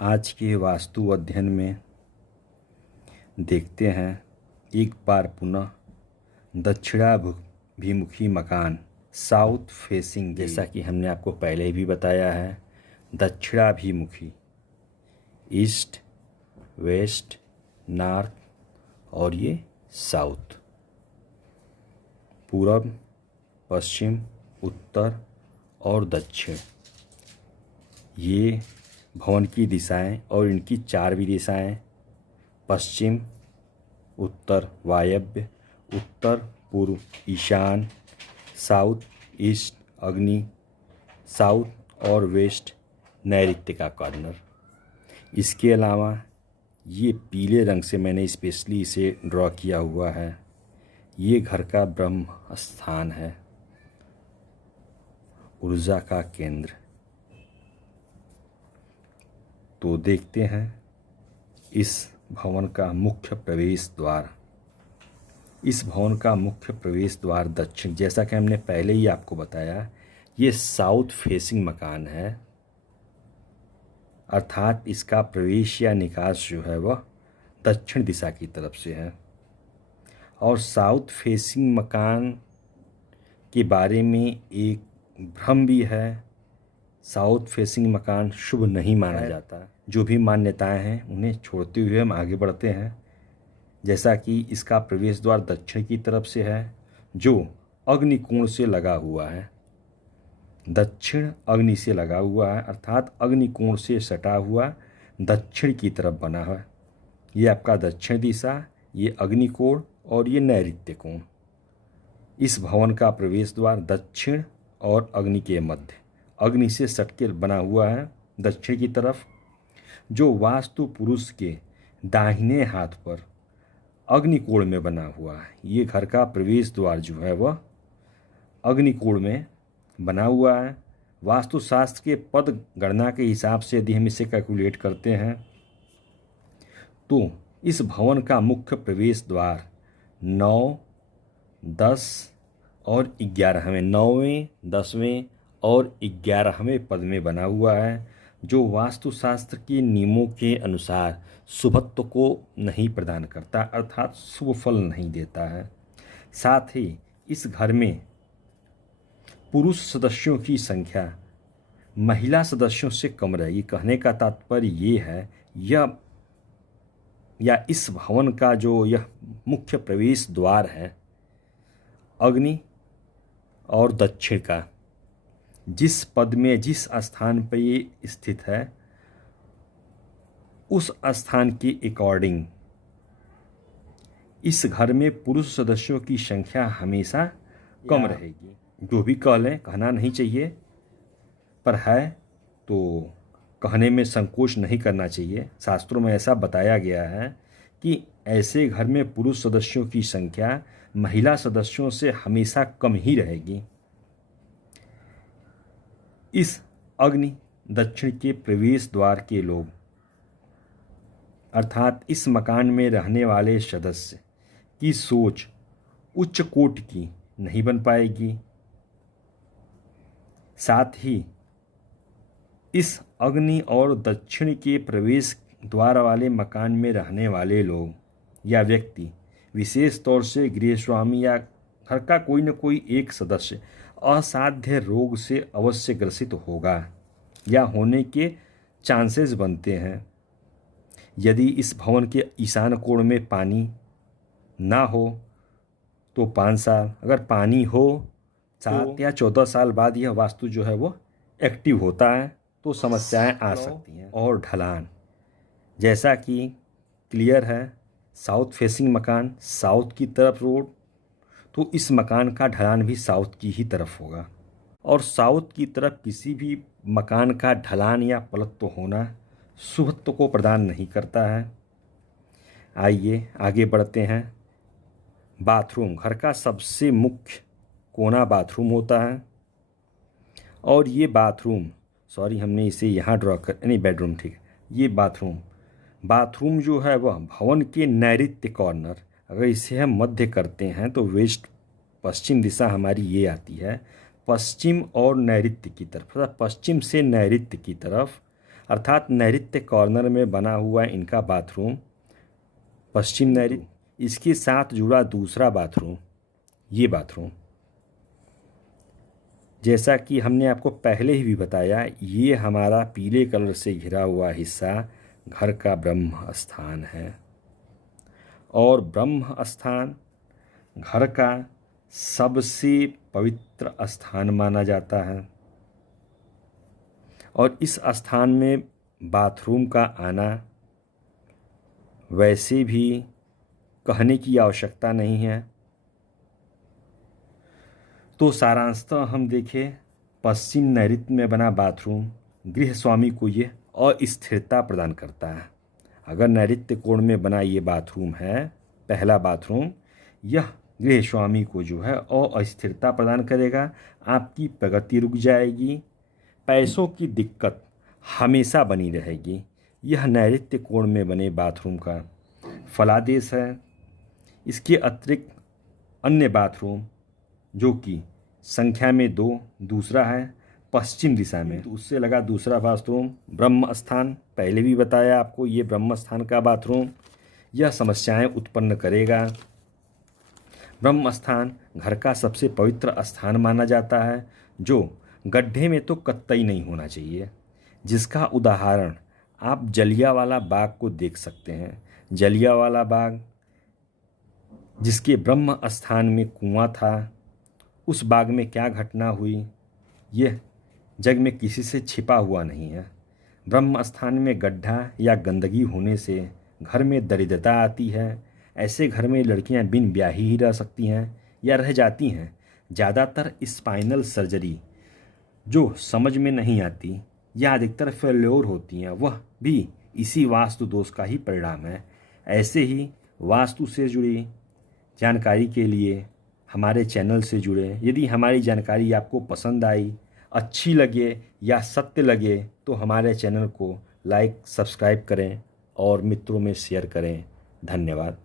आज के वास्तु अध्ययन में देखते हैं एक बार पुनः दक्षिणाभिमुखी मकान साउथ फेसिंग। जैसा कि हमने आपको पहले भी बताया है, दक्षिणाभिमुखी ईस्ट, वेस्ट, नॉर्थ और ये साउथ, पूरब, पश्चिम, उत्तर और दक्षिण, ये भवन की दिशाएं और इनकी चार भी दिशाएं: पश्चिम, उत्तर वायव्य, उत्तर पूर्व ईशान, साउथ ईस्ट अग्नि, साउथ और वेस्ट नैऋत्य का कॉर्नर। इसके अलावा ये पीले रंग से मैंने स्पेशली इसे ड्रॉ किया हुआ है। ये घर का ब्रह्म स्थान है, ऊर्जा का केंद्र। तो देखते हैं इस भवन का मुख्य प्रवेश द्वार। इस भवन का मुख्य प्रवेश द्वार दक्षिण, जैसा कि हमने पहले ही आपको बताया, ये साउथ फेसिंग मकान है, अर्थात इसका प्रवेश या निकास जो है वह दक्षिण दिशा की तरफ से है। और साउथ फेसिंग मकान के बारे में एक भ्रम भी है, साउथ फेसिंग मकान शुभ नहीं माना जाता। जो भी मान्यताएं हैं उन्हें छोड़ते हुए हम आगे बढ़ते हैं। जैसा कि इसका प्रवेश द्वार दक्षिण की तरफ से है, जो अग्निकोण से लगा हुआ है। दक्षिण अग्नि से लगा हुआ है, अर्थात अग्निकोण से सटा हुआ दक्षिण की तरफ बना है। ये आपका दक्षिण दिशा, ये अग्निकोण और ये नैऋत्य कोण। इस भवन का प्रवेश द्वार दक्षिण और अग्नि के मध्य, अग्नि से सटके बना हुआ है दक्षिण की तरफ, जो वास्तु पुरुष के दाहिने हाथ पर अग्निकोण में बना हुआ है। ये घर का प्रवेश द्वार जो है वह अग्निकोण में बना हुआ है। वास्तुशास्त्र के पद गणना के हिसाब से यदि हम इसे कैलकुलेट करते हैं तो इस भवन का मुख्य प्रवेश द्वार 9, 10 और 11वें, 9वें, 10वें और 11वें पद में बना हुआ है, जो वास्तुशास्त्र के नियमों के अनुसार शुभत्व को नहीं प्रदान करता, अर्थात शुभ फल नहीं देता है। साथ ही इस घर में पुरुष सदस्यों की संख्या महिला सदस्यों से कम रहेगी। कहने का तात्पर्य ये है, या इस भवन का जो यह मुख्य प्रवेश द्वार है अग्नि और दक्षिण का, जिस पद में जिस स्थान पर ये स्थित है उस स्थान के अकॉर्डिंग इस घर में पुरुष सदस्यों की संख्या हमेशा कम रहेगी। जो भी कह लें, कहना नहीं चाहिए, पर है तो कहने में संकोच नहीं करना चाहिए। शास्त्रों में ऐसा बताया गया है कि ऐसे घर में पुरुष सदस्यों की संख्या महिला सदस्यों से हमेशा कम ही रहेगी। इस अग्नि दक्षिण के प्रवेश द्वार के लोग, अर्थात इस मकान में रहने वाले सदस्य की सोच उच्च कोटि की नहीं बन पाएगी। साथ ही इस अग्नि और दक्षिण के प्रवेश द्वार वाले मकान में रहने वाले लोग या व्यक्ति, विशेष तौर से गृहस्वामी या घर का कोई न कोई एक सदस्य असाध्य रोग से अवश्य ग्रसित होगा या होने के चांसेस बनते हैं। यदि इस भवन के ईशान कोण में पानी ना हो तो 5 साल, अगर पानी हो 7 या 14 साल बाद यह वास्तु जो है वो एक्टिव होता है, तो समस्याएं आ सकती हैं। और ढलान, जैसा कि क्लियर है, साउथ फेसिंग मकान, साउथ की तरफ रोड, तो इस मकान का ढलान भी साउथ की ही तरफ होगा। और साउथ की तरफ किसी भी मकान का ढलान या पलत्व होना शुभत्व को प्रदान नहीं करता है। आइए आगे बढ़ते हैं। बाथरूम, घर का सबसे मुख्य कोना बाथरूम होता है। और ये बाथरूम, सॉरी हमने इसे यहाँ ड्रॉ कर, नहीं बेडरूम, ठीक है, ये बाथरूम जो है वह भवन के नैऋत्य कॉर्नर, अगर इसे हम मध्य करते हैं तो वेस्ट पश्चिम दिशा हमारी ये आती है, पश्चिम और नैऋत्य की तरफ, पश्चिम से नैऋत्य की तरफ, अर्थात नैऋत्य कॉर्नर में बना हुआ इनका बाथरूम पश्चिम नैऋत्य, इसके साथ जुड़ा दूसरा बाथरूम ये बाथरूम, जैसा कि हमने आपको पहले ही भी बताया, ये हमारा पीले कलर से घिरा हुआ हिस्सा घर का ब्रह्म स्थान है। और ब्रह्म स्थान घर का सबसे पवित्र स्थान माना जाता है और इस स्थान में बाथरूम का आना वैसे भी कहने की आवश्यकता नहीं है। तो सारांशतः हम देखें, पश्चिम नैऋत्य में बना बाथरूम गृह स्वामी को ये अस्थिरता प्रदान करता है। अगर नैऋत्य कोण में बना ये बाथरूम है, पहला बाथरूम, यह गृह स्वामी को जो है अस्थिरता प्रदान करेगा, आपकी प्रगति रुक जाएगी, पैसों की दिक्कत हमेशा बनी रहेगी। यह नैऋत्य कोण में बने बाथरूम का फलादेश है। इसके अतिरिक्त अन्य बाथरूम जो कि संख्या में 2, दूसरा है पश्चिम दिशा में, तो उससे लगा दूसरा बाथरूम ब्रह्म स्थान, पहले भी बताया आपको, ये ब्रह्म स्थान का बाथरूम यह समस्याएं उत्पन्न करेगा। ब्रह्म स्थान घर का सबसे पवित्र स्थान माना जाता है, जो गड्ढे में तो कतई नहीं होना चाहिए, जिसका उदाहरण आप जलियांवाला बाग को देख सकते हैं। जलियांवाला बाग जिसके ब्रह्म स्थान में कुआं था, उस बाग में क्या घटना हुई यह जग में किसी से छिपा हुआ नहीं है। ब्रह्म स्थान में गड्ढा या गंदगी होने से घर में दरिद्रता आती है। ऐसे घर में लड़कियां बिन ब्याही ही रह सकती हैं या रह जाती हैं। ज़्यादातर स्पाइनल सर्जरी जो समझ में नहीं आती या अधिकतर फेल्योर होती हैं, वह भी इसी वास्तु दोष का ही परिणाम है। ऐसे ही वास्तु से जुड़ी जानकारी के लिए हमारे चैनल से जुड़े। यदि हमारी जानकारी आपको पसंद आई, अच्छी लगे या सत्य लगे तो हमारे चैनल को लाइक, सब्सक्राइब करें और मित्रों में शेयर करें। धन्यवाद।